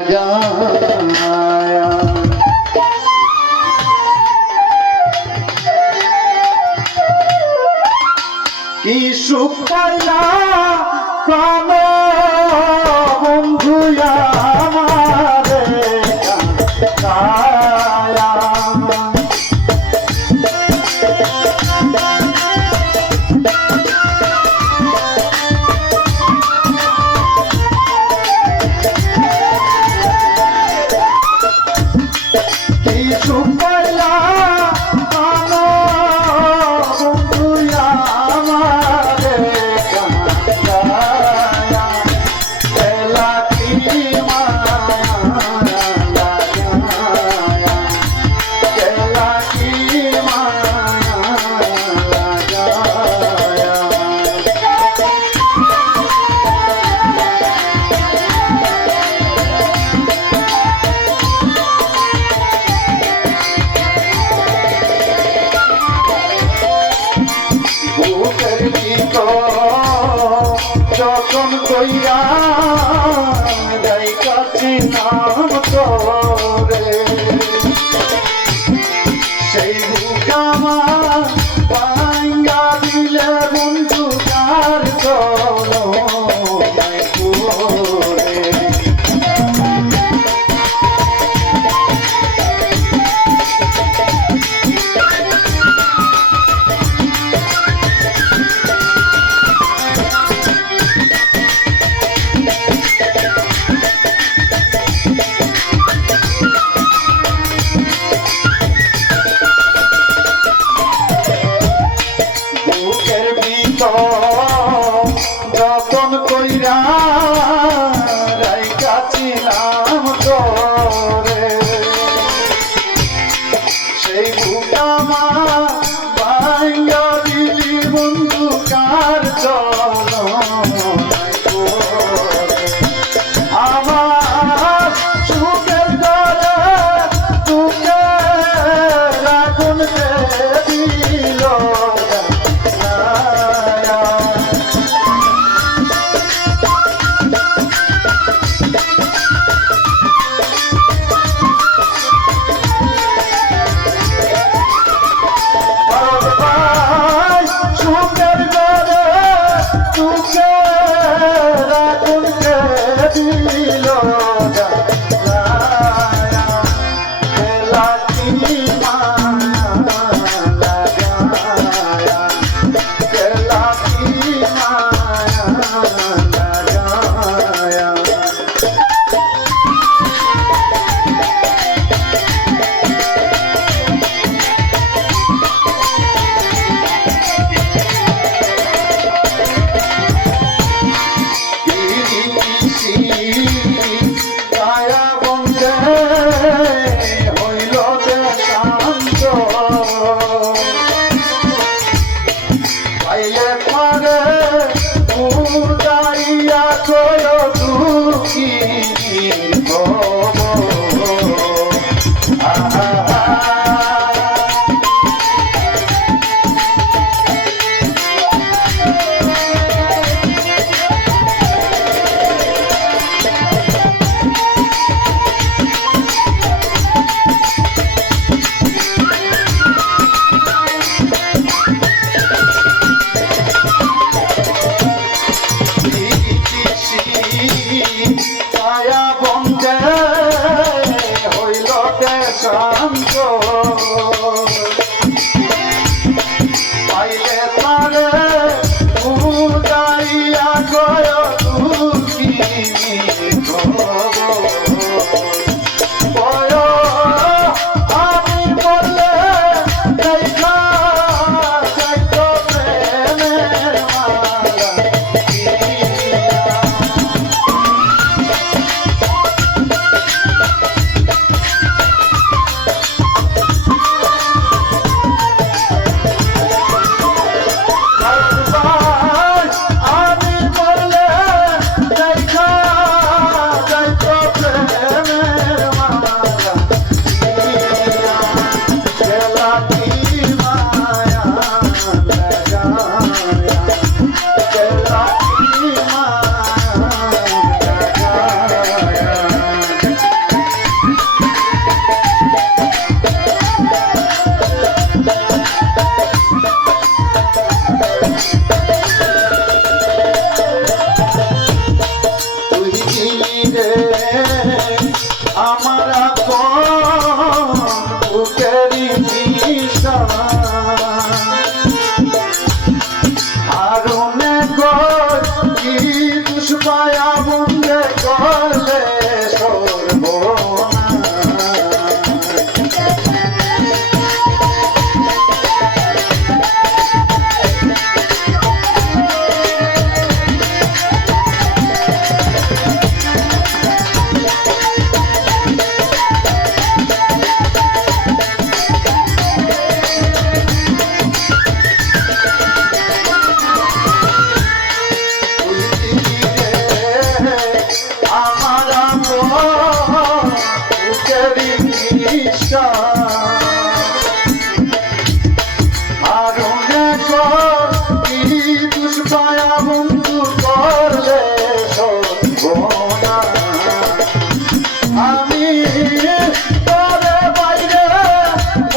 কি সুখ পাইলা প্রাণ যখন তুকে রাগুন ஆக পায়া মুন্দে কলে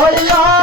Allah